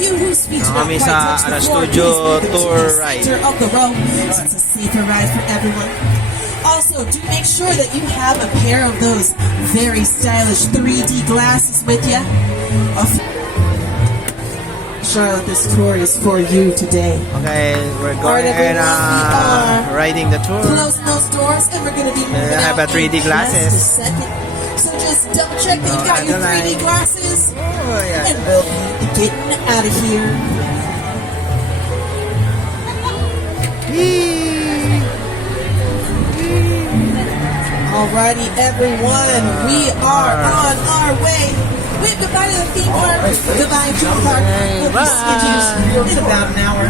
you whose feet do not Kami quite sa touch the Ara floor, Studio please make it to tour the ride. center of the row. It's a safer ride for everyone. Also, do make sure that you have a pair of those very stylish 3D glasses with you. Charlotte, this tour is for you today. Okay, we're Alright, going and everyone, we are riding the tour. closing those doors, and we're going to be moving I have out a 3D in glasses. just a second. So just double check that you got your 3D glasses, Oh, yeah. and we'll be getting out of here. Alrighty, everyone, we are on our way. Wave goodbye to the theme park. Goodbye, theme park. We'll be seeing you in about an hour.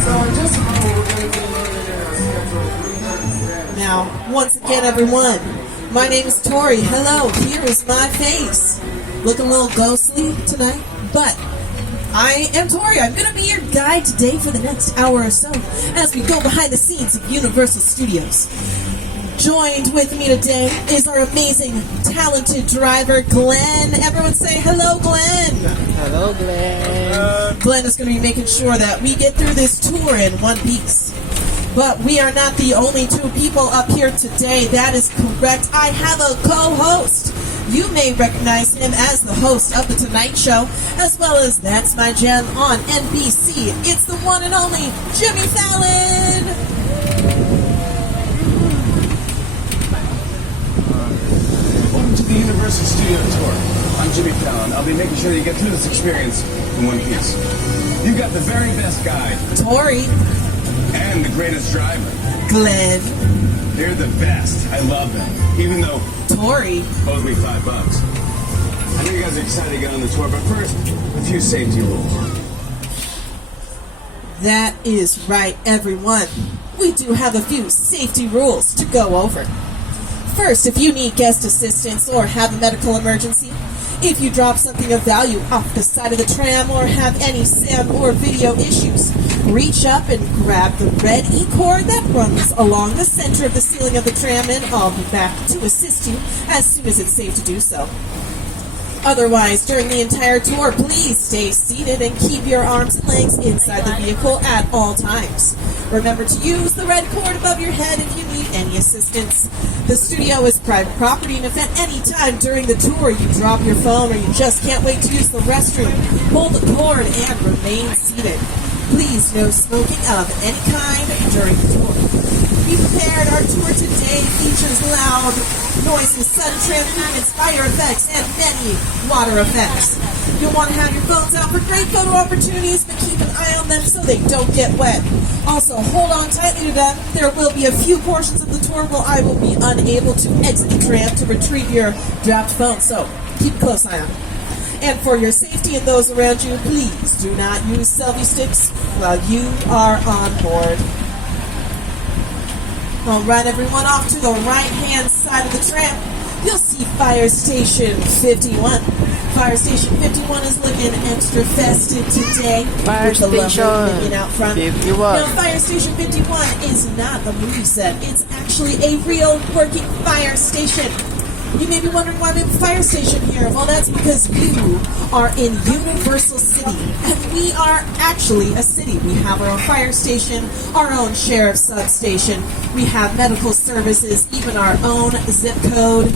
Now, once again, everyone, my name is Tori. Hello, here is my face. Looking a little ghostly tonight, but I am Tori. I'm going to be your guide today for the next hour or so as we go behind the scenes of Universal Studios. Joined with me today is our amazing, talented driver, Glenn. Everyone say hello, Glenn. Hello, Glenn. Glenn is going to be making sure that we get through this tour in one piece. But we are not the only two people up here today. That is correct. I have a co-host. You may recognize him as the host of The Tonight Show, as well as That's My Jam on NBC. It's the one and only Jimmy Fallon. Welcome to the Universal Studio Tour. I'm Jimmy Fallon. I'll be making sure that you get through this experience in one piece. You've got the very best guide Tori. and the greatest driver. Glenn. They're the best. I love them. Even though Tori. owes me $5. I know you guys are excited to get on the tour, but first, a few safety rules. That is right, everyone. We do have a few safety rules to go over. First, if you need guest assistance or have a medical emergency, if you drop something of value off the side of the tram or have any sound or video issues, reach up and grab the red E-cord that runs along the center of the ceiling of the tram, and I'll be back to assist you as soon as it's safe to do so. Otherwise, during the entire tour, please stay seated and keep your arms and legs inside the vehicle at all times. Remember to use the red cord above your head if you need any assistance. The studio is private property, and if at any time during the tour you drop your phone or you just can't wait to use the restroom, hold the cord and remain seated. Please, no smoking of any kind during the tour. Be prepared, our tour today features loud noises, sudden tram movements, fire effects, and many water effects. You'll want to have your phones out for great photo opportunities, but keep an eye on them so they don't get wet. Also, hold on tightly to them. There will be a few portions of the tour where I will be unable to exit the tram to retrieve your dropped phone, so keep a close eye on them. And for your safety and those around you, please do not use selfie sticks while you are on board. All right, everyone, off to the right-hand side of the tram, you'll see Fire Station 51. Fire Station 51 is looking extra festive today. Fire with the lovely Station minion out front. 51. Now, Fire Station 51 is not a movie set. It's actually a real working fire station. You may be wondering why we have a fire station here. Well, that's because you are in Universal City, and we are actually a city. We have our own fire station, our own sheriff's substation, we have medical services, even our own zip code.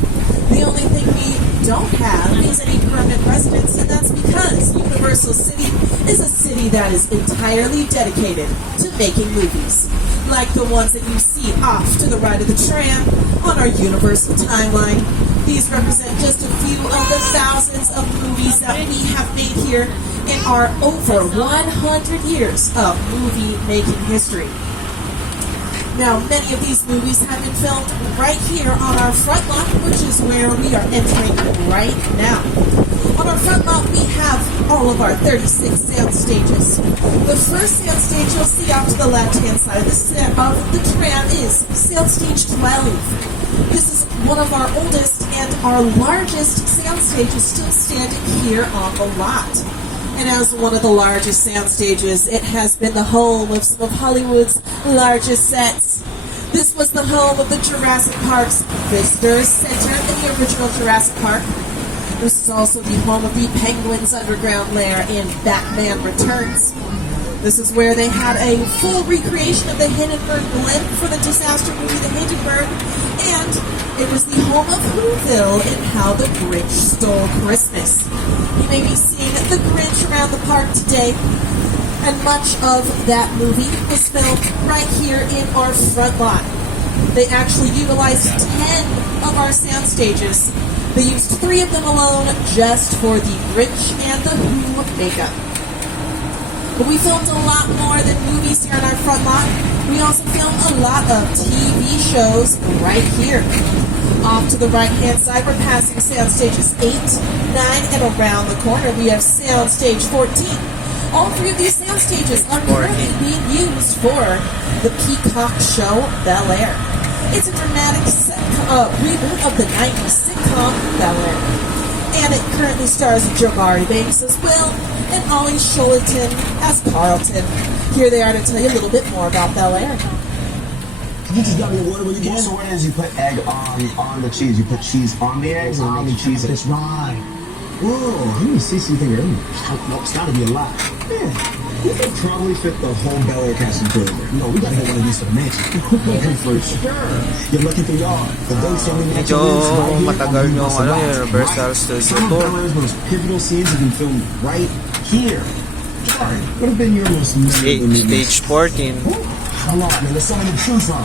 The only thing we don't have is any permanent residents, and that's because Universal City is a city that is entirely dedicated to making movies, like the ones that you see off to the right of the tram on our Universal timeline. These represent just a few of the thousands of movies that we have made here in our over 100 years of movie-making history. Now, many of these movies have been filmed right here on our front lot, which is where we are entering right now. On our front lot, we have all of our 36 sound stages. The first sound stage you'll see off to the left-hand side of the tram is Sound Stage 12. This is one of our oldest and our largest sound stages still standing here on the lot. And as one of the largest sound stages, it has been the home of some of Hollywood's largest sets. This was the home of the Jurassic Park's Visitor Center in the original Jurassic Park. This is also the home of the Penguin's underground lair in Batman Returns. This is where they had a full recreation of the Hindenburg blimp for the disaster movie The Hindenburg, and it was the home of Whoville in How the Grinch Stole Christmas. You may be seeing the Grinch around the park today, and much of that movie was filmed right here in our front lot. They actually utilized 10 of our sound stages. They used 3 of them alone just for the Grinch and the Who makeup. But we filmed a lot more than movies here in our front lot. We also filmed a lot of TV shows right here. Off to the right-hand side, we're passing sound stages 8, 9, and around the corner we have sound stage 14. All 3 of these sound stages are currently being used for the Peacock show Bel Air. It's a dramatic reboot of the 90s sitcom Bel Air. And it currently stars Jabari Banks as Will and Ollie Sholaton as Carlton. Here they are to tell you a little bit more about Bel Air. You just got me water when you can. So what it is, you put egg on the cheese. You put cheese on the eggs and on the cheese. That's right. Whoa, let me see something here. Nope, it's gotta be a lot. Yeah. We could probably fit the whole Bel Air cast into it. No, we gotta get one of these for the mansion. Okay, for sure. You're lucky for y'all. The day so many Medyo matagal yung Universal Studios Some of tour. Bel Air's most pivotal scenes have been filmed right here. Sorry, what have been your most memorable movies? Stage 14. A lot, man. There's so many to choose from.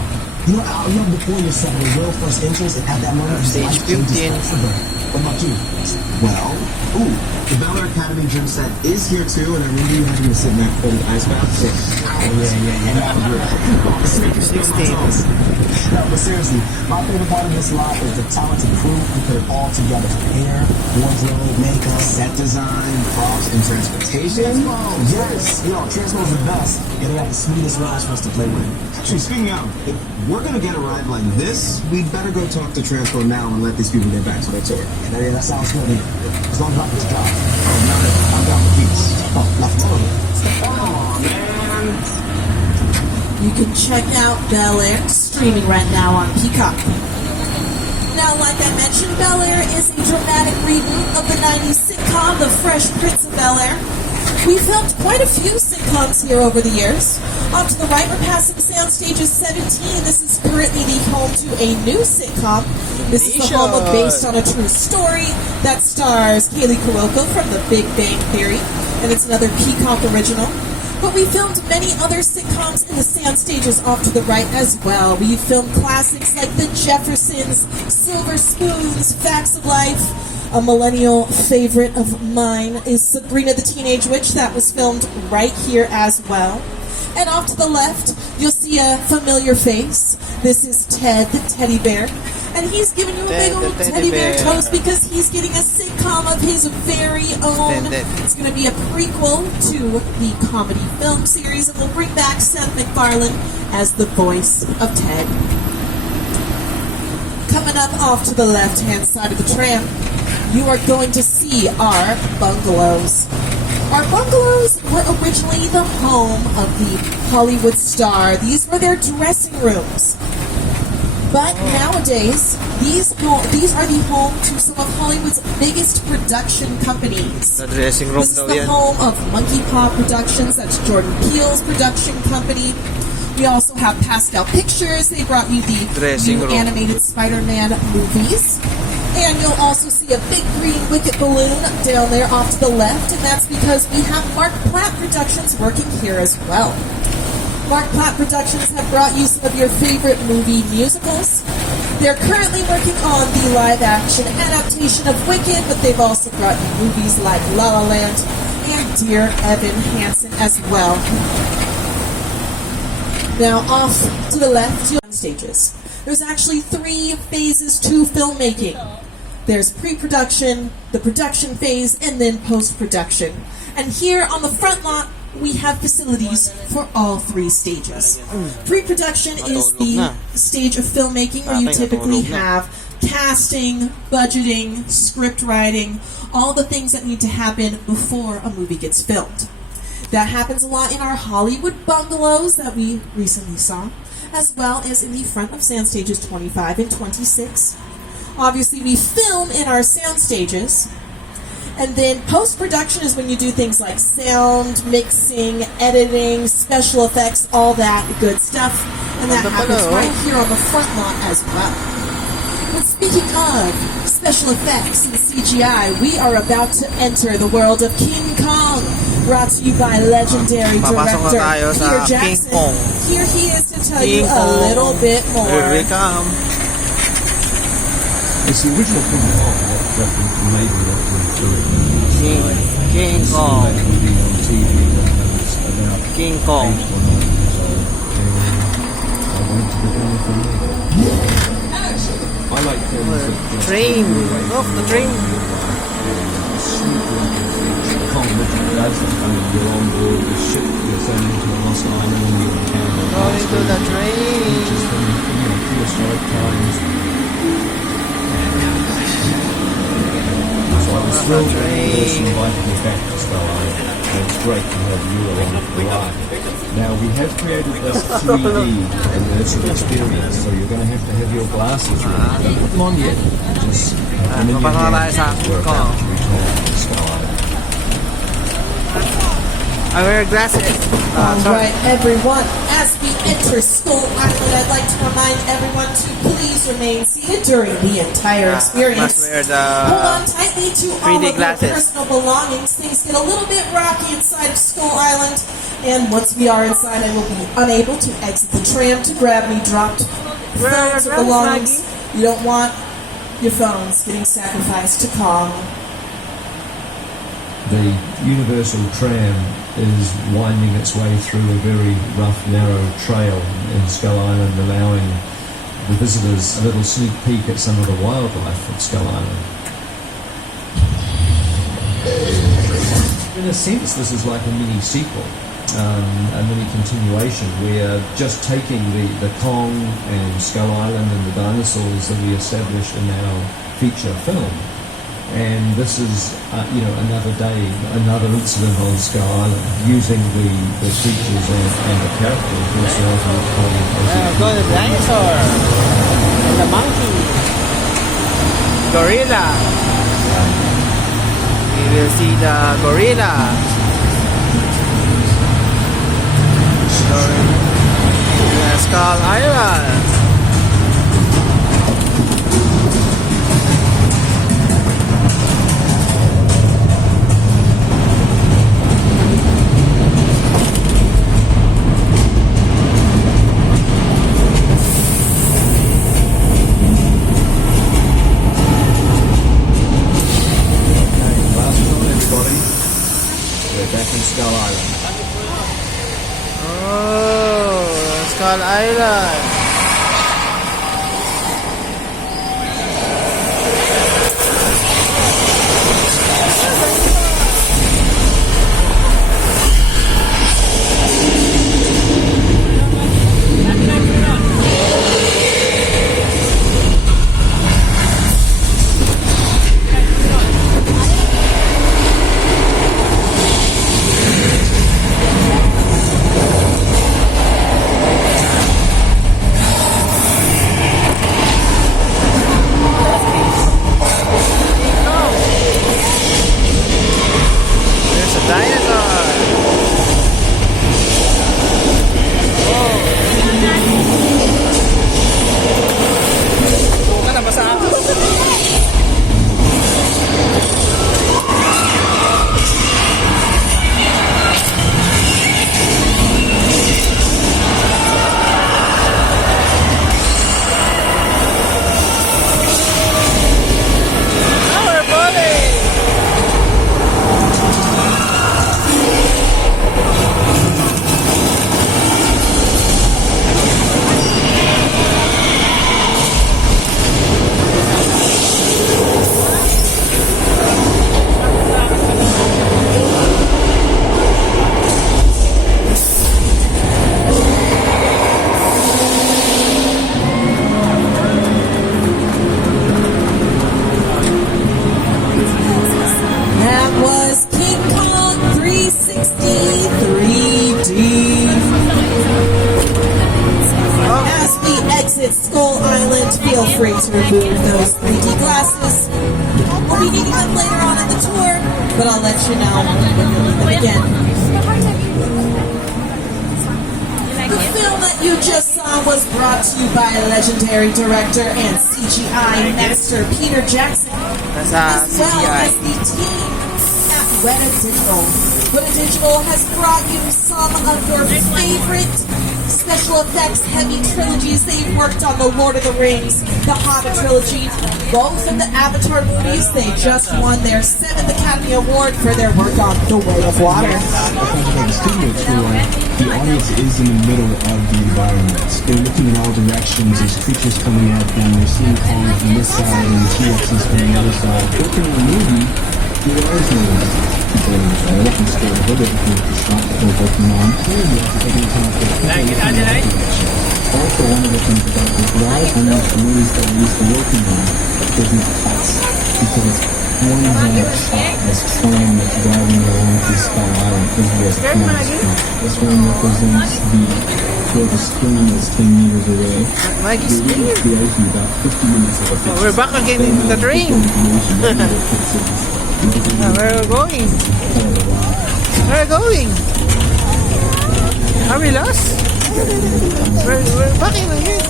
You know before you said when Will first enters and had that moment of Stage 15. What about you? Well, the Bel Air Academy gym set is here too, and I remember you having to sit in that cold ice bath. No, but seriously, my favorite part of this lot is the talented crew who put it all together. Hair, wardrobe, makeup, set design, props, and transportation. Yes, Transmo's the best. And they have the sweetest rides for us to play with. Actually, speaking of, if we're gonna get a ride like this, we'd better go talk to Transmo now and let these people get back to their tour. Yeah, that sounds good. As long as I can drive. I'm down for peace. Oh, man. You can check out Bel Air streaming right now on Peacock. Now, like I mentioned, Bel Air is a dramatic reboot of the 90s sitcom The Fresh Prince of Bel Air. We filmed quite a few sitcoms here over the years. Off to the right, we're passing sound stages 17. This is currently the home to a new sitcom. This is the home of Based on a True Story that stars Kaylee Cuoco from The Big Bang Theory, and it's another Peacock original. But we filmed many other sitcoms in the sound stages off to the right as well. We filmed classics like The Jeffersons, Silver Spoons, Facts of Life. A millennial favorite of mine is Sabrina the Teenage Witch that was filmed right here as well. And off to the left, you'll see a familiar face. This is Ted the Teddy Bear. And he's giving you a big old teddy bear toast because he's getting a sitcom of his very own. It's going to be a prequel to the comedy film series, and we'll bring back Seth MacFarlane as the voice of Ted. Coming up off to the left-hand side of the tram, you are going to see our bungalows. Our bungalows were originally the home of the Hollywood star. These were their dressing rooms. But nowadays, these are the home to some of Hollywood's biggest production companies. The dressing room This is daw the yan. home of Monkey Paw Productions. That's Jordan Peele's production company. We also have Pascal Pictures. They brought you the Dressing new room. animated Spider-Man movies. And you'll also see a big green wicket balloon down there off to the left, and that's because we have Mark Platt Productions working here as well. Mark Platt Productions have brought you some of your favorite movie musicals. They're currently working on the live-action adaptation of Wicked, but they've also brought you movies like La La Land and Dear Evan Hansen as well. Now, off to the left, you have stages. There's actually 3 phases to filmmaking. There's pre-production, the production phase, and then post-production. And here on the front lot, we have facilities for all 3 stages. Pre-production is the stage of filmmaking where you typically have casting, budgeting, script writing, all the things that need to happen before a movie gets filmed. That happens a lot in our Hollywood bungalows that we recently saw, as well as in the front of sound stages 25 and 26. Obviously, we film in our sound stages, And then post-production is when you do things like sound, mixing, editing, special effects, all that good stuff. And that happens right here on the front lawn as well. And speaking of special effects and CGI, we are about to enter the world of King Kong, brought to you by legendary Papasok na director tayo sa Peter King Jackson. Kong. Here he is to tell King you a Kong. little bit Here we more. come. It's the original King Kong that made me want to do it. King Back Kong. with the on TV when I was about King Kong. 8 or 9 years old. And I wanted to become a filmmaker. I like films that Train. Look, the train. Kong literally does that. I mean, you're on board the ship, you're sailing to a lost island, and you're encountering Going to the train. creatures from prehistoric times. So I was thrilled when the universe invited me back to Skull Island. And it's great to have you along for the ride. Now, we have created this 3D immersive experience, so you're going to have your glasses ready. Don't put them on yet. Just put them in your Papasok na tayo hand. sa We're Kong. about to return to Skull Island. I wear glasses. All Sorry. right, everyone. As we enter Skull Island, I'd like to remind everyone to please remain seated during the entire Must experience. wear Hold on the tightly to all 3D of your glasses. personal belongings. Things get a little bit rocky inside of Skull Island, and once we are inside, I will be unable to exit the tram to grab any dropped Where are phones or your belongings. glasses, You don't want your phones getting sacrificed to Kong. The Universal Tram is winding its way through a very rough, narrow trail in Skull Island, allowing the visitors a little sneak peek at some of the wildlife at Skull Island. In a sense, this is like a mini sequel, a mini continuation. We're just taking the Kong and Skull Island and the dinosaurs that we established in our feature film. And this is, another day, another incident on Skull Island, using the creatures and the characters themselves with Kong as Go the dinosaur. The monkey. Gorilla. We will see the gorilla. Skull Island. Glasses on, everybody. We're back in Skull Island. Oh, Skull Island. There's a dinosaur. Our bully. That was King Kong 360 3D. As we exit Skull Island, feel free to remove those 3D glasses. We'll be needing them later on in the tour. but I'll let you know when you meet them again. The film that you just saw was brought to you by legendary director and CGI master Peter Jackson, Nasa as well CGI. as the team at Weta Digital. Weta Digital has brought you some of your favorite special effects heavy trilogies. They've worked on The Lord of the Rings, The Hobbit trilogy, both of the Avatar movies. They just won their 7th Academy Award for their work on The Way of Water. I think about the studio tour, the audience is in the middle of the environment. They're looking in all directions. There's creatures coming at them. They're seeing Kong from this side and T-Rexes from the other side. Working on a movie, you're always going to people are looking still a little bit looking at the shot that they're working on. And you have to take into account the people looking at the direction. Also, one of the things about this, a lot of times the movies that we're used to working on, there's no cuts because it's one giant shot, this train that's driving along through Skull Island is where the film is from. This one represents where the screen is 10 meters away. Maggie's The here. creation about 50 minutes of a picture. We're back again in the train. Where are we going? Where are we going? Are we lost? We're back in again.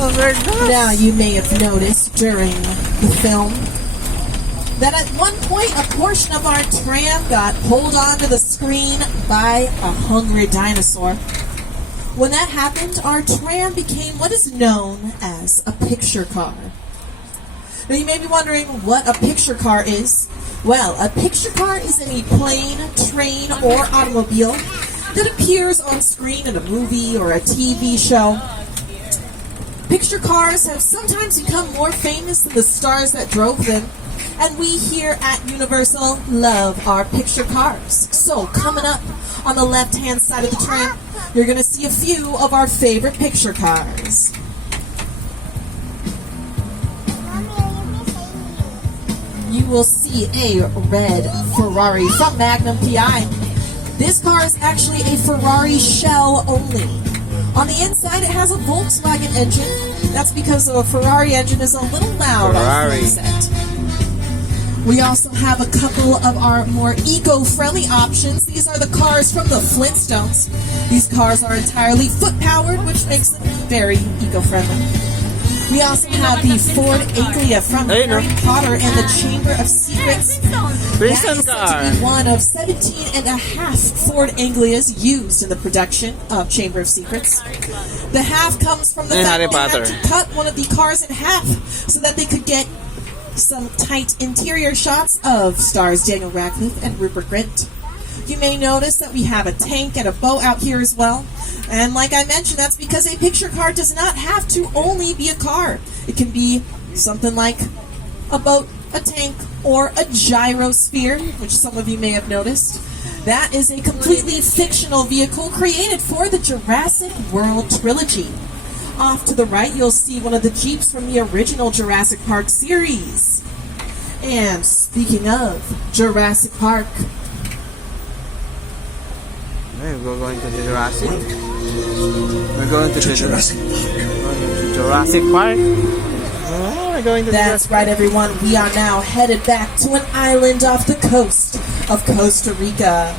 Oh, we're lost. Now, you may have noticed during the film that at one point a portion of our tram got pulled onto the screen by a hungry dinosaur. When that happened, our tram became what is known as a picture car. Now, you may be wondering what a picture car is. Well, a picture car is any plane, train, or automobile that appears on screen in a movie or a TV show. Picture cars have sometimes become more famous than the stars that drove them, and we here at Universal love our picture cars. So, coming up on the left-hand side of the tram, you're going to see a few of our favorite picture cars. You will see a red Ferrari from Magnum PI. This car is actually a Ferrari shell only. On the inside, it has a Volkswagen engine. That's because a Ferrari engine is a little loud on Ferrari. set. We also have a couple of our more eco-friendly options. These are the cars from the Flintstones. These cars are entirely foot-powered, which makes them very eco-friendly. We also have the Ford Anglia from Hey, no. Harry Potter and the Chamber of Secrets. That Prison is said car. to be one of 17 and a half Ford Anglias used in the production of Chamber of Secrets. The half comes from the And fact Harry they had Potter. to cut one of the cars in half so that they could get some tight interior shots of stars Daniel Radcliffe and Rupert Grint. You may notice that we have a tank and a boat out here as well. And like I mentioned, that's because a picture car does not have to only be a car. It can be something like a boat, a tank, or a gyrosphere, which some of you may have noticed. That is a completely fictional vehicle created for the Jurassic World trilogy. Off to the right, you'll see one of the Jeeps from the original Jurassic Park series. And speaking of Jurassic Park, We're going to the Jurassic. We're going to the Jurassic Park. Oh, we're going to the that's right, everyone. We are now headed back to an island off the coast of Costa Rica.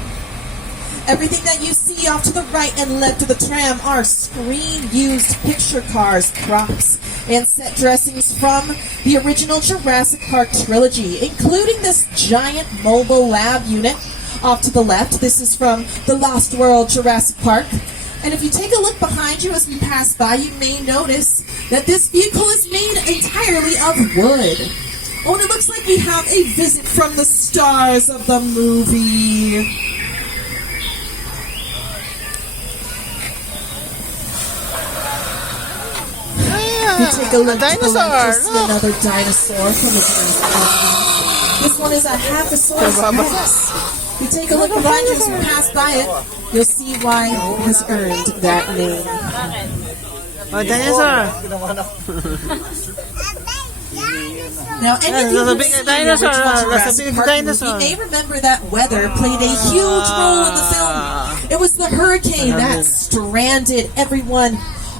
Everything that you see off to the right and left of the tram are screen-used picture cars, props, and set dressings from the original Jurassic Park trilogy, including this giant mobile lab unit off to the left. This is from The Lost World Jurassic Park. And if you take a look behind you as we pass by, you may notice that this vehicle is made entirely of wood. Oh, and it looks like we have a visit from the stars of the movie. If you take a look to the dinosaur, left, you'll see look. another dinosaur from the Jurassic Park. This one is a Haphosaurus rex. If you take a look behind you as we pass by it, you'll see why it has earned that name. Oh, dinosaur. Now, anything That's a you big see in the dinosaur, original that's a Jurassic big Park dinosaur. movie, you may remember that weather played a huge role in the film. It was the hurricane that stranded everyone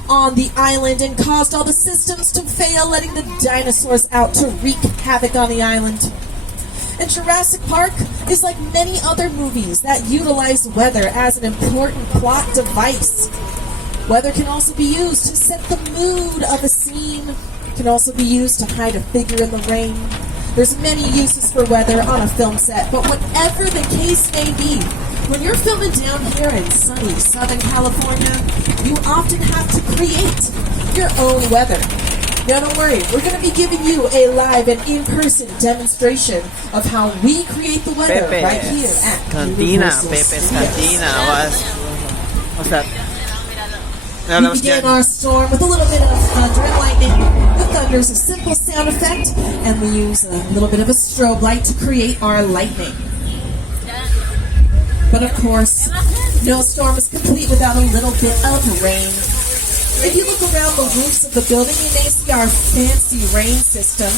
on the island and caused all the systems to fail, letting the dinosaurs out to wreak havoc on the island. And Jurassic Park is like many other movies that utilize weather as an important plot device. Weather can also be used to set the mood of a scene. It can also be used to hide a figure in the rain. There's many uses for weather on a film set, but whatever the case may be, when you're filming down here in sunny Southern California, you often have to create your own weather. Now don't worry, we're going to be giving you a live and in-person demonstration of how we create the weather right here at Cantina. Universal Pepe's Studios. Cantina. What's that? We Lalabas began dyan. our storm with a little bit of thunder and lightning. The thunder is a simple sound effect, and we use a little bit of a strobe light to create our lightning. But of course, no storm is complete without a little bit of rain. If you look around the roofs of the building, you may see our fancy rain system.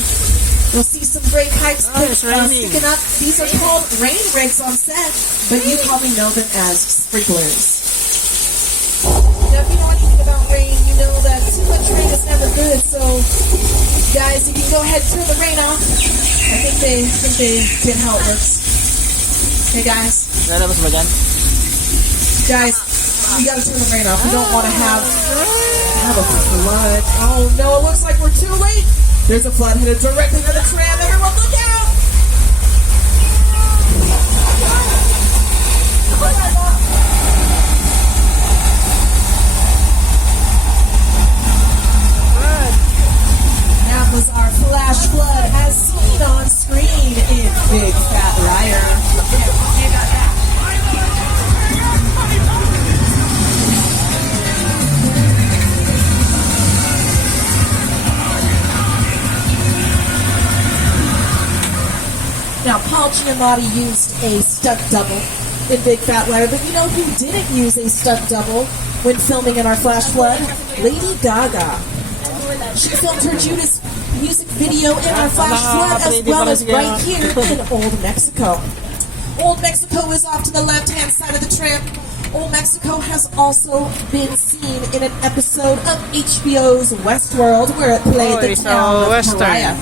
You'll see some great pipes it's raining. sticking up. These are called rain rigs on set, but you probably know them as sprinklers. Now, if you know anything about rain, you know that too much rain is never good. So, guys, you can go ahead and turn the rain off. I think they get how it works. Hey, guys. Lalabas ba dyan? Guys, we gotta turn the rain off. We don't want to have a flood. Oh no, it looks like we're too late. There's a flood headed directly for the tram. Everyone, look out! That was our flash flood as seen on screen in Big Fat Liar. Now, Paul Giamatti used a stunt double in Big Fat Liar, but you know who didn't use a stunt double when filming in our flash flood? Lady Gaga. She filmed her Judas music video in our flash flood as well as right here in Old Mexico. Old Mexico is off to the left-hand side of the tram. Old Mexico has also been seen in an episode of HBO's Westworld where it played the it's town of Western. Pariah.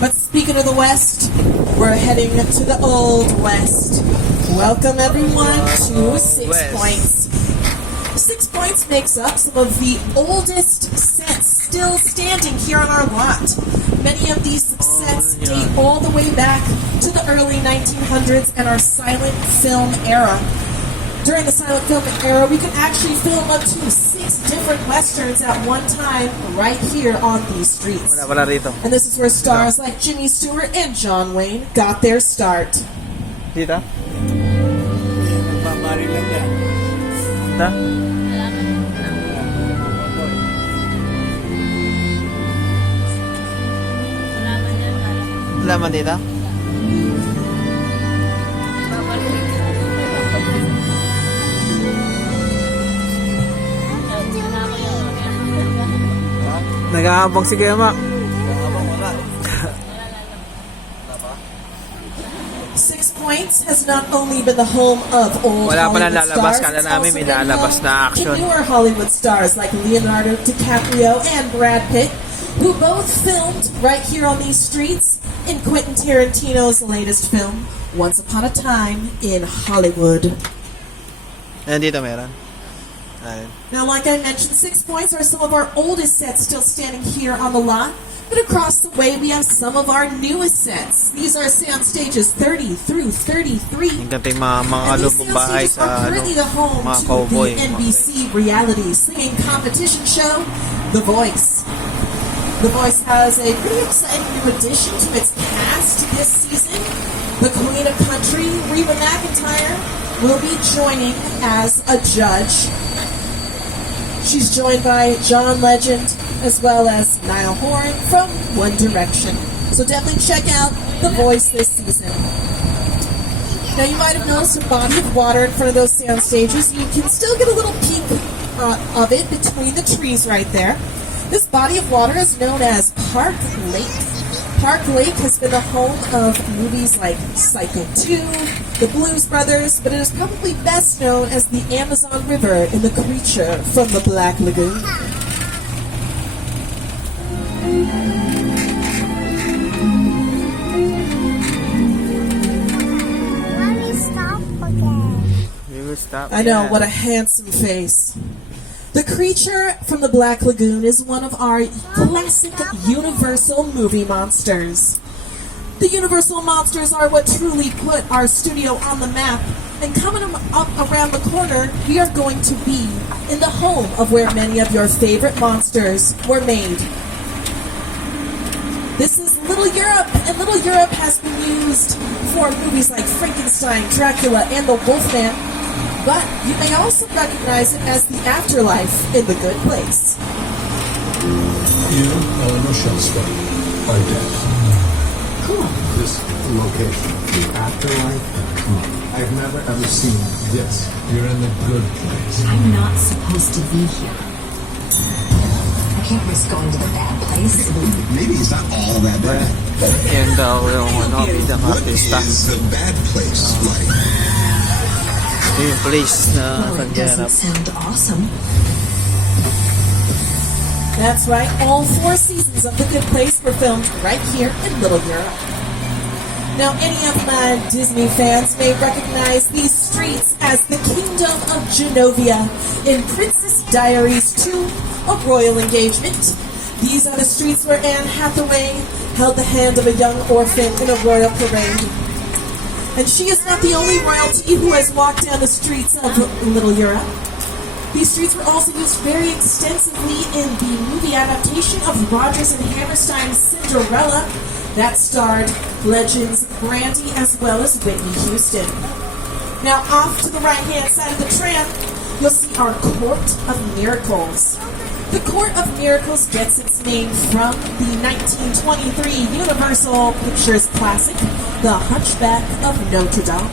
But speaking of the West, we're heading to the Old West. Welcome everyone to Six West. Points. 6 Points makes up some of the oldest sets still standing here on our lot. Many of these sets date all the way back to the early 1900s and our silent film era. During the silent film era, we could actually film up to 6 different westerns at one time right here on these streets. Wala rito. And this is where stars like Jimmy Stewart and John Wayne got their start. Dito? Dito? Laman dito? Nag-aabang si Kuya Mac. 6 Points has not only been the home of old Wala pa Hollywood na lalabas, stars, kala it's namin also may been lalabas home na to action. newer Hollywood stars like Leonardo DiCaprio and Brad Pitt, who both filmed right here on these streets in Quentin Tarantino's latest film, Once Upon a Time in Hollywood. Ayan dito meron. Ayan. Now, like I mentioned, 6 Points are some of our oldest sets still standing here on the lot. But across the way, we have some of our newest sets. These are sound stages 30 through 33. Yung ganito yung mga And these lumang sound bahay stages are sa currently the home mga to cowboy. the NBC reality singing competition show, The Voice. The Voice has a pretty exciting new addition to its cast this season. The Queen of Country, Reba McEntire, will be joining as a judge. She's joined by John Legend as well as Niall Horan from One Direction. So definitely check out The Voice this season. Now you might have noticed a body of water in front of those sound stages. You can still get a little peek of it between the trees right there. This body of water is known as Park Lake. Park Lake has been the home of movies like Psycho 2, The Blues Brothers, but it is probably best known as the Amazon River in The Creature from the Black Lagoon. Stop. I know, yan. what a handsome face. The creature from the Black Lagoon is one of our classic Universal movie monsters. The Universal monsters are what truly put our studio on the map. And coming up around the corner, we are going to be in the home of where many of your favorite monsters were made. This is Little Europe, and Little Europe has been used for movies like Frankenstein, Dracula, and The Wolfman. But you may also recognize it as the afterlife in The Good Place. You, Ellen Rochelle Scott, are dead. This location, the afterlife, I've never ever seen this. You're in the good place. I'm not supposed to be here. I can't risk going to the bad place. Maybe it's not all that bad. But Yan daw yung bidang what artista. is the bad place like? Yung place na Well, it pagganap. doesn't sound awesome. That's right, all 4 seasons of The Good Place were filmed right here in Little Europe. Now, any of my Disney fans may recognize these streets as the Kingdom of Genovia in Princess Diaries 2, A Royal Engagement. These are the streets where Anne Hathaway held the hand of a young orphan in a royal parade. And she is not the only royalty who has walked down the streets of Little Europe. These streets were also used very extensively in the movie adaptation of Rodgers and Hammerstein's Cinderella that starred legends Brandy as well as Whitney Houston. Now, off to the right-hand side of the tram, you'll see our Court of Miracles. The Court of Miracles gets its name from the 1923 Universal Pictures classic, The Hunchback of Notre Dame.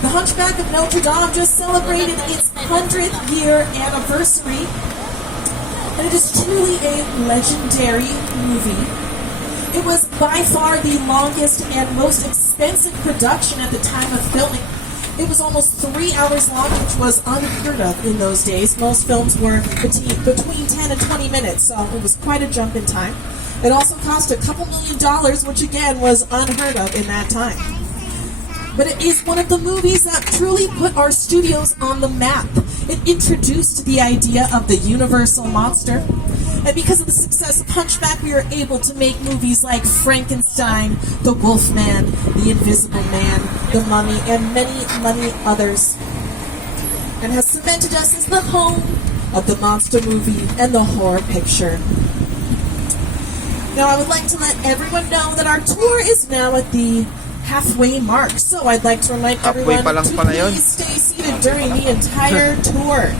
The Hunchback of Notre Dame just celebrated its 100th year anniversary, and it is truly a legendary movie. It was by far the longest and most expensive production at the time of filming. It was almost 3 hours long, which was unheard of in those days. Most films were between 10 and 20 minutes, so it was quite a jump in time. It also cost a couple $1 million, which again was unheard of in that time. But it is one of the movies that truly put our studios on the map. It introduced the idea of the Universal monster. And because of the success of Hunchback, we were able to make movies like Frankenstein, The Wolfman, The Invisible Man, The Mummy, and many, many others. And has cemented us as the home of the monster movie and the horror picture. Now, I would like to let everyone know that our tour is now at the halfway mark. So I'd like to remind Halfway everyone pa lang to pala yun. please stay seated during the entire tour.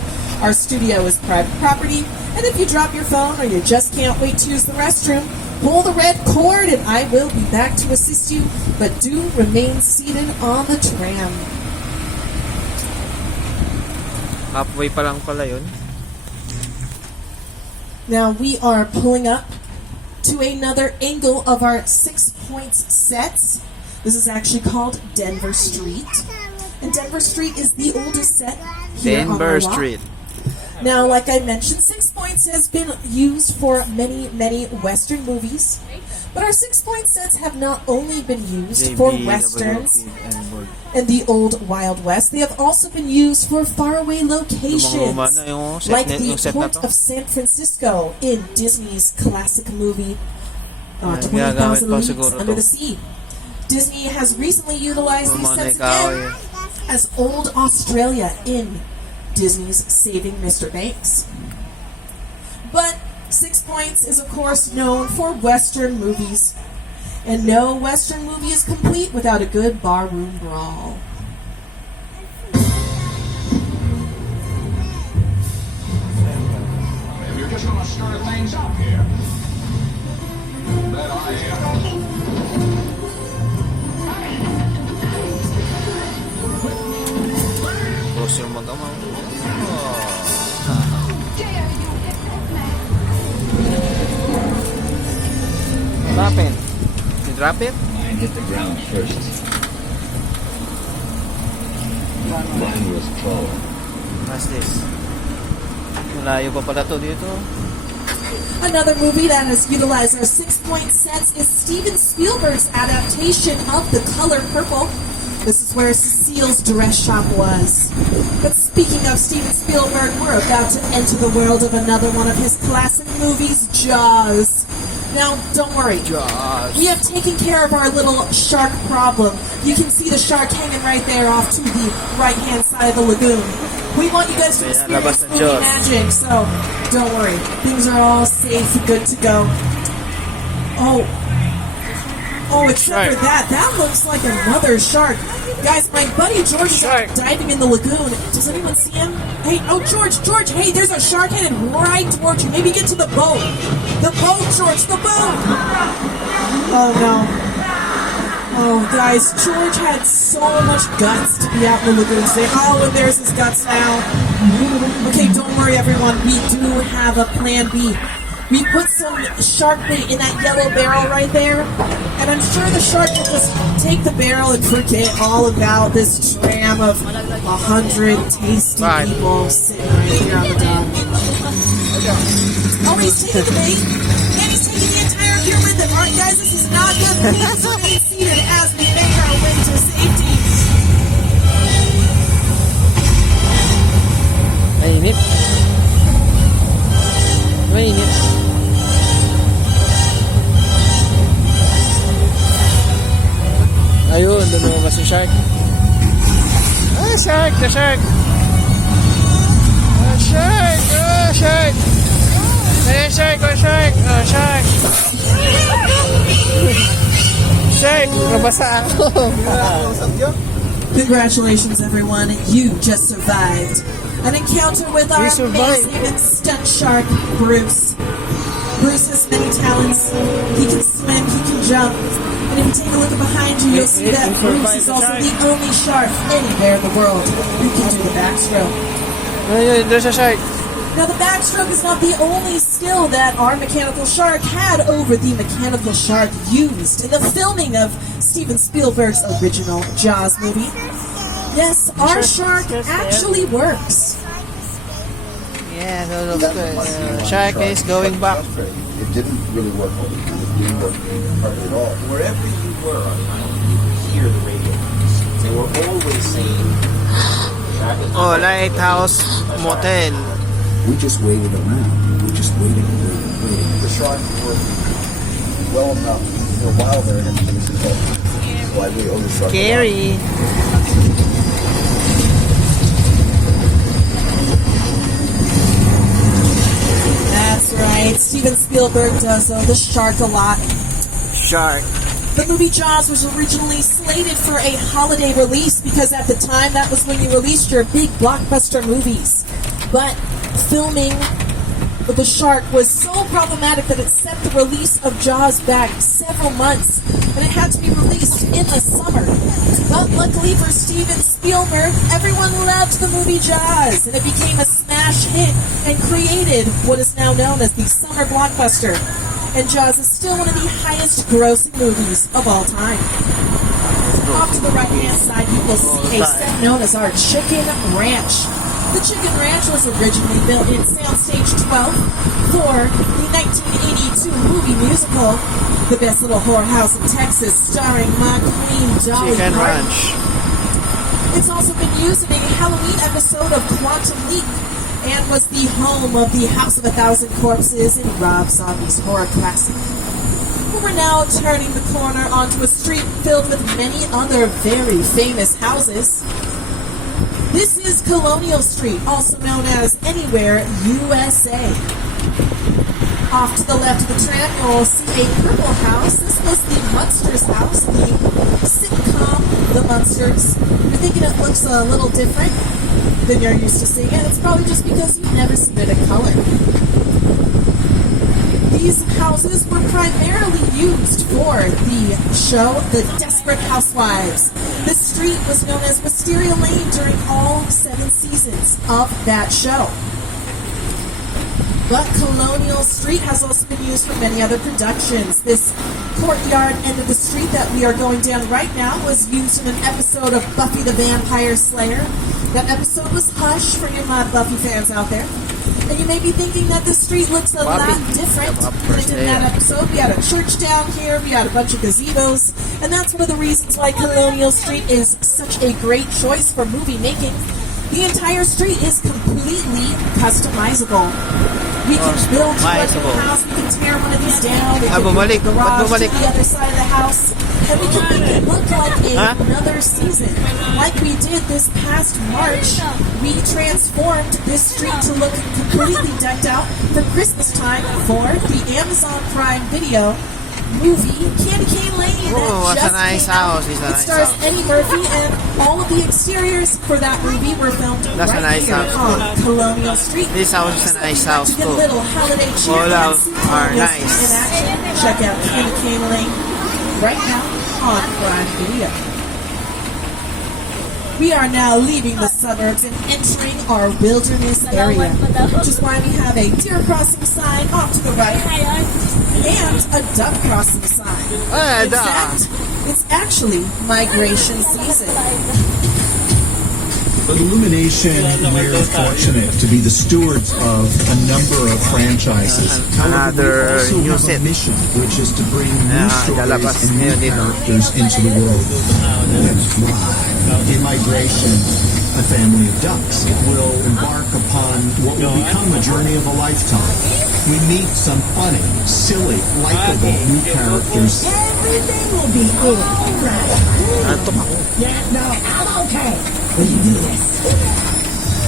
Our studio is private property, and if you drop your phone or you just can't wait to use the restroom, pull the red cord and I will be back to assist you, but do remain seated on the tram. Halfway pa lang pala yun. Now we are pulling up to another angle of our 6 points sets. This is actually called Denver Street. And Denver Street is the oldest set here on Denver our lot. Street. Now, like I mentioned, 6 points has been used for many, many Western movies. But our 6 point sets have not only been used for Westerns and the old Wild West, they have also been used for faraway locations, Lumang-luma na yung set like na- the yung set na Port to. of San Francisco in Disney's classic movie, Ayan, 20,000 ginagamit pa Leagues siguro Under to. the Sea. Disney has recently utilized these Lumanay sets kahoy. again as Old Australia in Disney's Saving Mr. Banks. But 6 Points is of course known for Western movies, and no Western movie is complete without a good barroom brawl. If you're just gonna stir things up here, bet I am. Close yung mag-amaw. Drop it. You drop it? Mine hit the ground first. Mine was taller. What's this? Malayo pa pala to dito. Another movie that has utilized our 6 point sets is Steven Spielberg's adaptation of The Color Purple. This is where Cecile Seal's dress shop was. But speaking of Steven Spielberg, we're about to enter the world of another one of his classic movies, Jaws. Now, don't worry. Jaws. We have taken care of our little shark problem. You can see the shark hanging right there off to the right-hand side of the lagoon. We want you guys to experience labas ng movie Jaws. magic, so don't worry. Things are all safe, good to go. Oh, except for that. That looks like another shark. Guys, my buddy George is Shark. diving in the lagoon. Does anyone see him? Hey, George, hey, there's a shark headed right towards you. Maybe get to the boat. The boat, George, the boat! Oh, no. Oh, guys, George had so much guts to be out in the lagoon today. Oh, and there's his guts now. Okay, don't worry, everyone. We do have a plan B. We put some shark bait in that yellow barrel right there, and I'm sure the shark will just take the barrel and forget all about this tram of 100 tasty Right. people sitting right here on the dock. Oh, he's taking the bait, and he's taking the entire gear with him. All right, guys, this is not good. Please remain seated as we make our way to safety. Mainit. Mainit. Ayun, doon lumabas yung shark. Ah, shark! The shark! Ah, shark! Ah, shark! Ayan, shark! Oh, shark! Oh, shark! Shark! Nabasa ako! Congratulations, everyone. You just survived an encounter with our We survived. amazing stunt shark, Bruce. Bruce has many talents. He can swim, he can jump. And if you take a look behind you, you'll see that Bruce is also the only shark anywhere in the world who can do the backstroke. Ayun, there's a shark. Now, the backstroke is not the only skill that our mechanical shark had over the mechanical shark used in the filming of Steven Spielberg's original Jaws movie. Yes, our shark actually works. Yeah, no, shark is going back. It didn't really work all the time. It didn't work hardly at all. Wherever you were on the island, you could hear the radio. They were always saying, Oh, Lighthouse Motel. We just waited around. We just waited and waited and waited. The shark worked well enough for a while there and finish it off. That's why we owe the shark. Scary. That's right. Steven Spielberg does owe the shark a lot. Shark. The movie Jaws was originally slated for a holiday release because at the time that was when you released your big blockbuster movies. But filming of the shark was so problematic that it set the release of Jaws back several months, and it had to be released in the summer. But luckily for Steven Spielberg, everyone loved the movie Jaws, and it became a smash hit and created what is now known as the summer blockbuster. And Jaws is still one of the highest grossing movies of all time. Off to the right-hand side, you will see a set known as our Chicken Ranch. The Chicken Ranch was originally built in Soundstage 12 for the 1982 movie musical, The Best Little Whorehouse in Texas, starring my queen, Dolly Chicken Parton. Ranch. It's also been used in a Halloween episode of Quantum Leap and was the home of the House of a Thousand Corpses in Rob Zombie's horror classic. We're now turning the corner onto a street filled with many other very famous houses. This is Colonial Street, also known as Anywhere, USA. Off to the left of the tram, you'll see a purple house. This was the Munsters house, the sitcom The Munsters. You're thinking it looks a little different than you're used to seeing it. It's probably just because you've never seen it in color. These houses were primarily used for the show The Desperate Housewives. This street was known as Wisteria Lane during all 7 seasons of that show. But Colonial Street has also been used for many other productions. This courtyard end of the street that we are going down right now was used in an episode of Buffy the Vampire Slayer. That episode was Hush for you my Buffy fans out there. And you may be thinking that the street looks a lot different than it did in that episode. We had a church down here, we had a bunch of gazebos, and that's one of the reasons why Colonial Street is such a great choice for movie making. The entire street is completely customizable. We can build to the house, we can tear one of these down, we can move the garage to the other side of the house, and we can make it look like another season. Like we did this past March, we transformed this street to look completely decked out for Christmas time for the Amazon Prime Video movie Candy Cane Lane. Oh, that that's a nice house. It's a It nice stars house. Eddie Murphy, and all of the exteriors for that movie were filmed That's a right nice here house. on Colonial Street. This house is a nice house To get a too. little holiday cheer All and out see are Colonial nice. Street in action, check out Candy Cane Lane right now on Prime Video. We are now leaving the suburbs and entering our wilderness area, which is why we have a deer crossing sign off to the right and a duck crossing sign. In fact, it's actually migration season. At Illumination, we're fortunate to be the stewards of a number of franchises. Another However, we new also have set. a mission, which is to bring new lalabas stories and new ngayon dito. characters into the world. That's why in Migration, a family of ducks will embark upon what will become a journey of a lifetime. We meet some funny, silly, likable new characters. Everything will be all right. Yeah, no, I'm okay. Will you do this?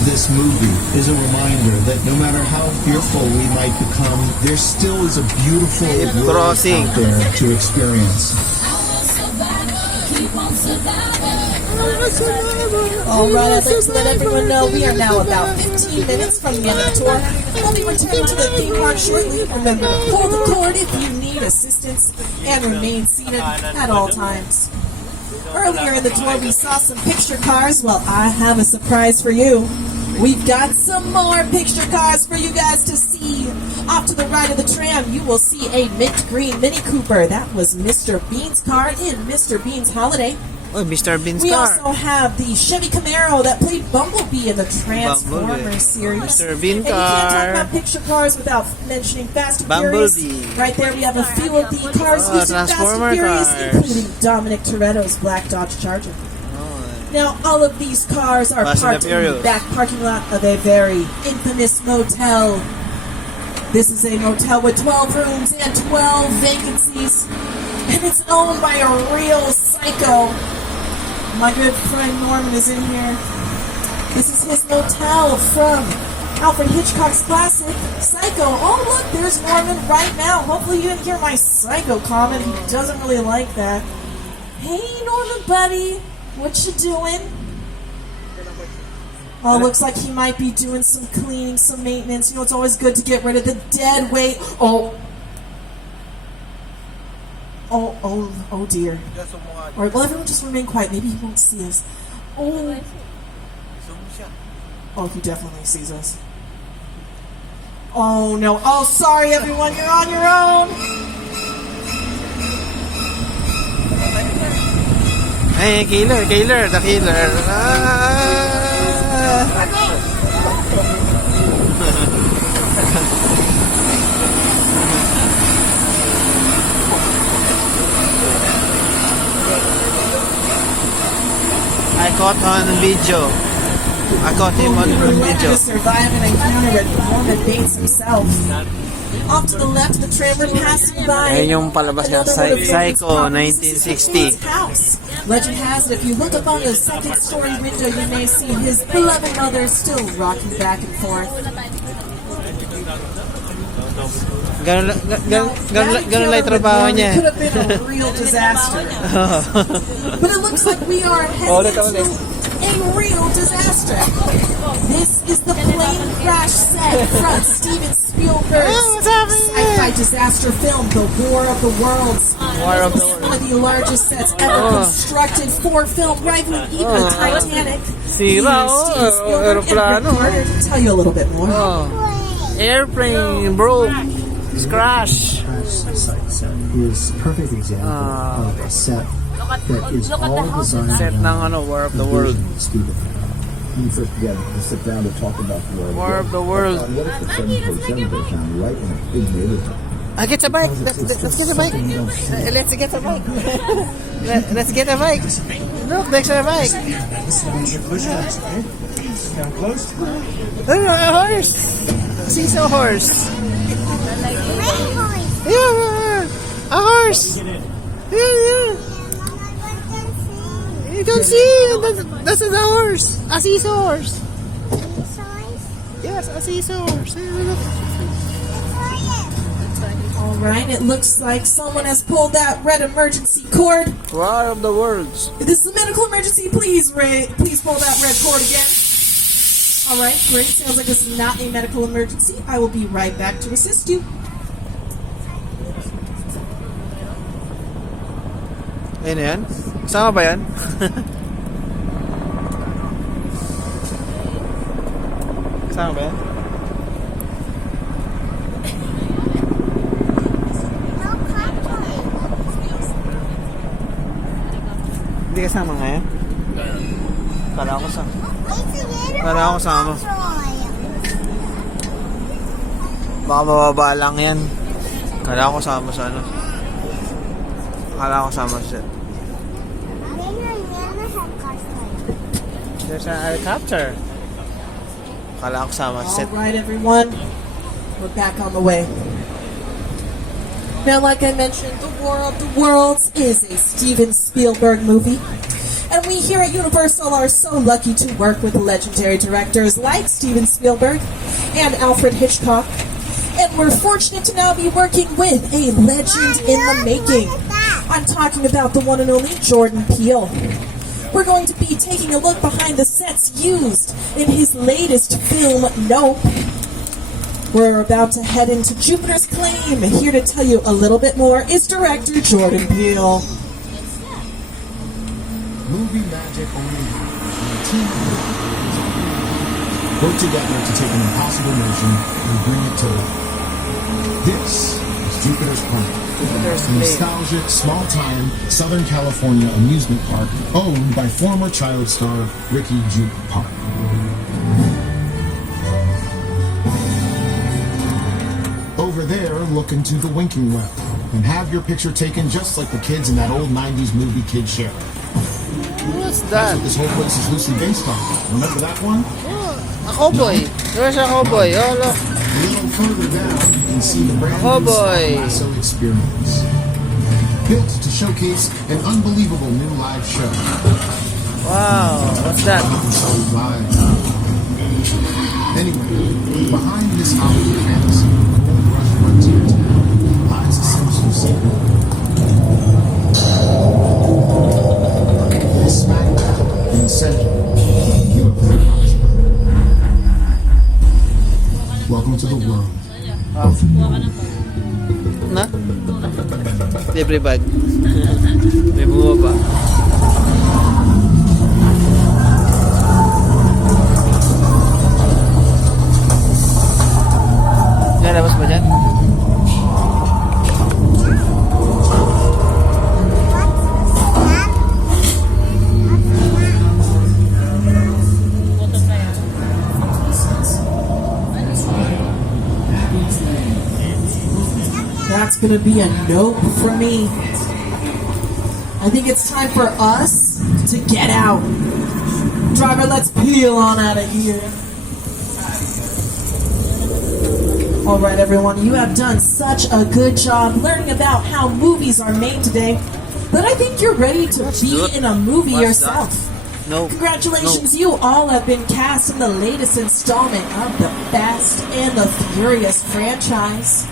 This movie is a reminder that no matter how fearful we might become, there still is a beautiful world Crossing. out there to experience. All right, I'd like to let everyone know we are now about 15 minutes from the end of the tour. We'll be returning to the theme park shortly. Remember to pull the cord if you need assistance and remain seated at all times. Earlier in the tour, we saw some picture cars. Well, I have a surprise for you. We've got some more picture cars for you guys to see. Off to the right of the tram, you will see a mint green Mini Cooper. That was Mr. Bean's car in Mr. Bean's Holiday. Oh, Mr. Bean's We car. also have the Chevy Camaro that played Bumblebee in the Transformers Bumblebee. series. Mr. Bean And you can't talk car. about picture cars without mentioning Fast and Furious. Bumblebee. Right there we have a few of the cars used in Fast and Transformer Furious, cars. including Dominic Toretto's black Dodge Charger. Now, all of these cars are Fast and parked in the Furious. back parking lot of a very infamous motel. This is a motel with 12 rooms and 12 vacancies. And it's owned by a real psycho. My good friend Norman is in here. This is his motel from Alfred Hitchcock's classic, Psycho. Oh, look, there's Norman right now. Hopefully you didn't hear my Psycho comment. He doesn't really like that. Hey, Norman, buddy. What you doing? Oh, looks like he might be doing some cleaning, some maintenance. You know, it's always good to get rid of the dead weight. Oh, dear. All right, well, everyone just remain quiet. Maybe he won't see us. Oh, he definitely sees us. Oh, no. Oh, sorry, everyone. You're on your own. Hey, killer, the killer. I caught on video. I caught him on video. To survive an encounter with Norman Bates himself. Off to the left of the tram, we're passing by. Ayan yung palabas niya, another one of Norman's Psycho, properties. This is 1960. his house. Legend has it, if you look up on the second story window, you may see his beloved mother still rocking back and forth. Ganun lang yung trabaho It niya. could have been a real disaster. But it looks like we are headed into a real disaster. This is the plane crash set from Steven Spielberg's sci-fi disaster film, The War of the Worlds. War of the It's one of the largest sets ever constructed for film, rivaling even the Titanic. Sira, Steven Spielberg and Rick aeroplano. Carter to tell you a little bit more. Airplane broke. It's crashed. Is a perfect example of a set that is all designed Set ng War of the World. when you first began to sit down to talk about the world. War of the World. What if the 747 goes down right in a big neighborhood? I get a bike. Let's get a bike. Let's get a bike. Let's get a bike. Look, there's a bike. A horse. See a horse. Yeah, a horse. Yeah. You don't see. That's a horse. A seesaw horse. Yes, a seesaw horse. All right, it looks like someone has pulled that red emergency cord. War of the Worlds. If this is a medical emergency, please pull that red cord again. All right, great. Sounds like this is not a medical emergency. I will be right back to assist you. Ayun yan. Kasama ba yan? Kasama ba yan? Hindi kasama ngayon? Kala ko kasama. Kala ko kasama. Baka mababa lang yan. Kala ko kasama sa ano. Kala ko kasama sa set. There's an helicopter. Kala ko kasama sa set. All right, everyone. We're back on the way. Now, like I mentioned, The War of the Worlds is a Steven Spielberg movie. And we here at Universal are so lucky to work with legendary directors like Steven Spielberg and Alfred Hitchcock. And we're fortunate to now be working with a legend in the making. I'm talking about the one and only Jordan Peele. We're going to be taking a look behind the sets used in his latest film, Nope. We're about to head into Jupiter's Claim. Here to tell you a little bit more is director Jordan Peele. Movie magic only happens when a team work together to take an impossible mission and bring it to life. This is Jupiter's Claim, a nostalgic, small-time Southern California amusement park owned by former child star Ricky Juke Park. Over there, look into the winking well and have your picture taken just like the kids in that old 90s movie Kid Share. What's That's that? what this whole place is loosely based on. Remember that one? A cowboy. There's a cowboy. Oh, look. A little further down, you can see the brand Oh, new boy. Lasso experience. Built to showcase an unbelievable new live show. Wow. What's that? So live. Anyway, behind this Hollywood fantasy, Gold Rush Frontier Town lies a Simpson secret. Smack in the center, you have the project. Welcome to the world of Na? Libre bag. May bumaba. Lalabas ba dyan? That's gonna be a nope for me. I think it's time for us to get out. Driver, let's peel on out of here. All right, everyone, you have done such a good job learning about how movies are made today, but I think you're ready to be in a movie What's yourself. No. Congratulations, you all have been cast in the latest installment of the Fast and the Furious franchise.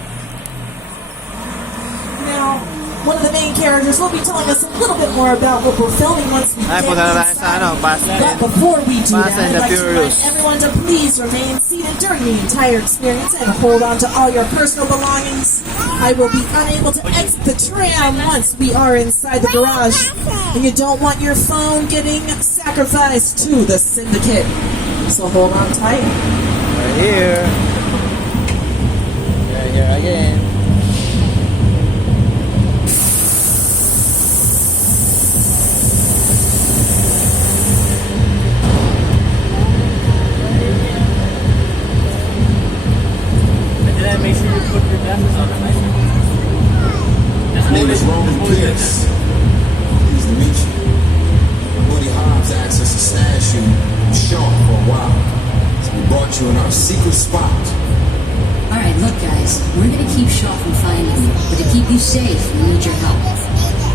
Now, one of the main characters will be telling us a little bit more about what we're filming once we Ay, get punta na tayo sa ano, Fast inside. But and- before we do Fast that, and I'd the like to remind Furious. everyone to please remain seated during the entire experience and hold on to all your personal belongings. I will be unable to exit the tram once we are inside the garage, and you don't want your phone getting sacrificed to the syndicate. So hold on tight. Right here. Here again. My name is Roman Pierce. Pleased to meet you. Woody Hobbs asked us to stash you short for a while. So we brought you in our secret spot. Alright, look guys, we're gonna keep Shaw from finding you, but to keep you safe, we need your help.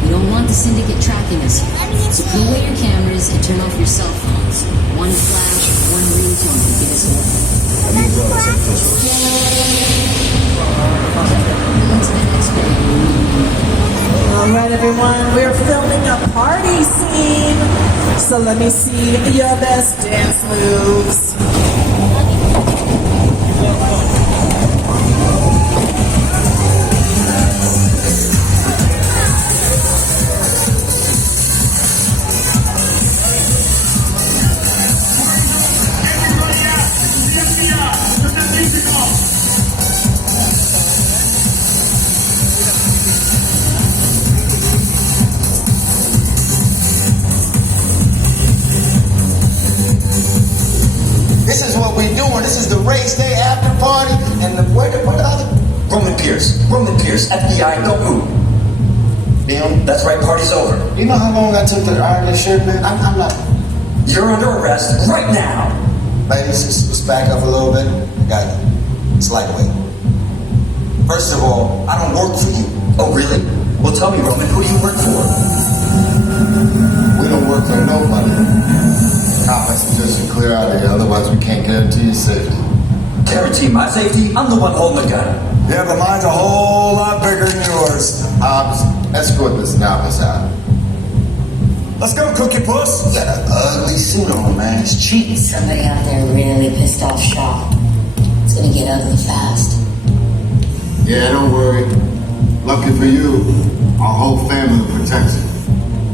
We don't want the syndicate tracking us. So put away your cameras and turn off your cell phones. One flash, one ringtone to get us away. What's the next bit? All right, everyone, we're filming a party scene. So let me see your best dance moves. This is what we're doing. This is the race day after party. And where the other? Roman Pierce, FBI, don't move. Neil, that's right, party's over. You know how long I took to iron this shirt, man? I'm not. You're under arrest right now. Ladies, let's back up a little bit. I got it. It's lightweight. First of all, I don't work for you. Oh, really? Well, tell me, Roman, who do you work for? We don't work for nobody. Complex position, clear out of here, otherwise we can't guarantee your safety. Guarantee my safety? I'm the one holding the gun. Yeah, but mine's a whole lot bigger than yours. Escort this novice out. Let's go, Cookie Puss. You got an ugly suit on, man. It's cheap. Somebody out there really pissed off Shaw. It's gonna get ugly fast. Yeah, don't worry. Lucky for you, our whole family protects you.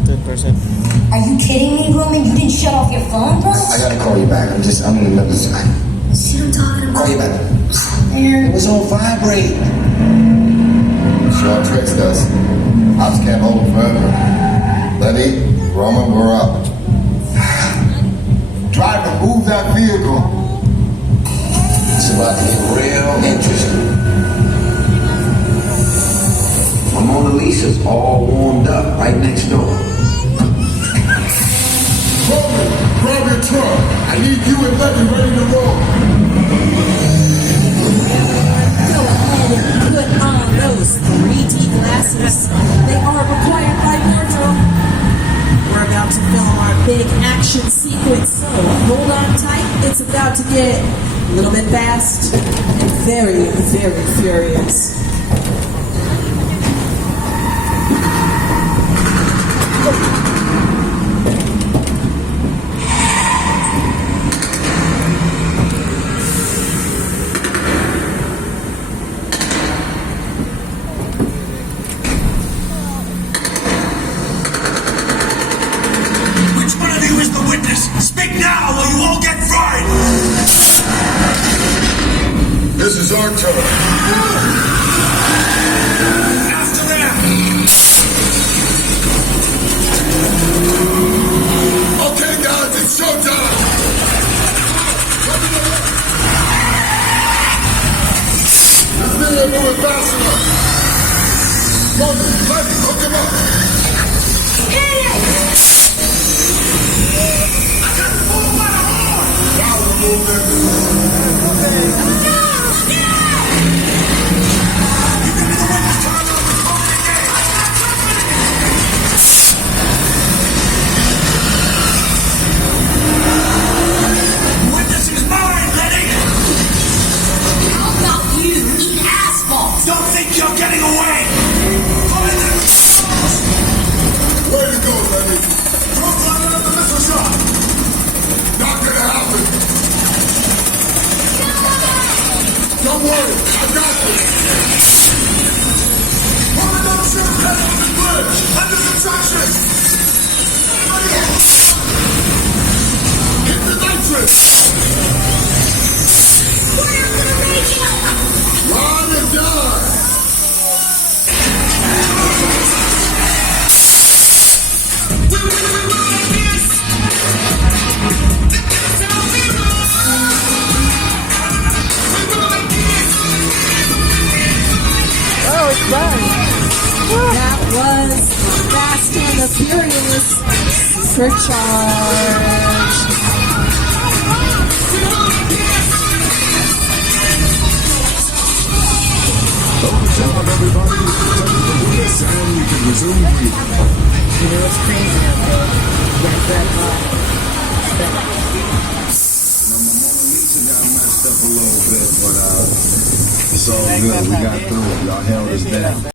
10%. Are you kidding me, Roman? You didn't shut off your phone, bro? I gotta call you back. I'm in the middle of time. See what I'm talking about? Call you back. It was on vibrate. Shaw tricked us. Ops can't hold him forever. Letty, Roman, we're up. Driver, move that vehicle. It's about to get real interesting. My Mona Lisa's all warmed up right next door. Roman, grab your truck. I need you and Letty ready to roll. Go ahead and put on those 3D glasses. They are required by wardrobe. We're about to film our big action sequence, so hold on tight. It's about to get a little bit fast and very, very furious. Which one of you is the witness? Speak now or you all get fried! This is our turn. After them! Okay, guys, it's showtime. This video moving fast enough. Roman, Letty, hook him up. I got the bull by the horn! Now we're moving. You can be the one to turn on the phone again! Witness is mine, Letty! How about you eat asphalt? Don't think you're getting away! Find them! Way to go, Letty. Don't fly another missile shot. Not gonna happen. Don't worry, I got this. Woman, don't shoot. Head on the bridge. Under construction. Hit the nitrous. Run and die. Furious Surcharge. Good job, everybody. Take the bullets and you can resume breathing. You know what's crazy out there? Get that hot. My Mona Lisa got messed up a little bit, but it's all good. We got through it. Y'all held us down.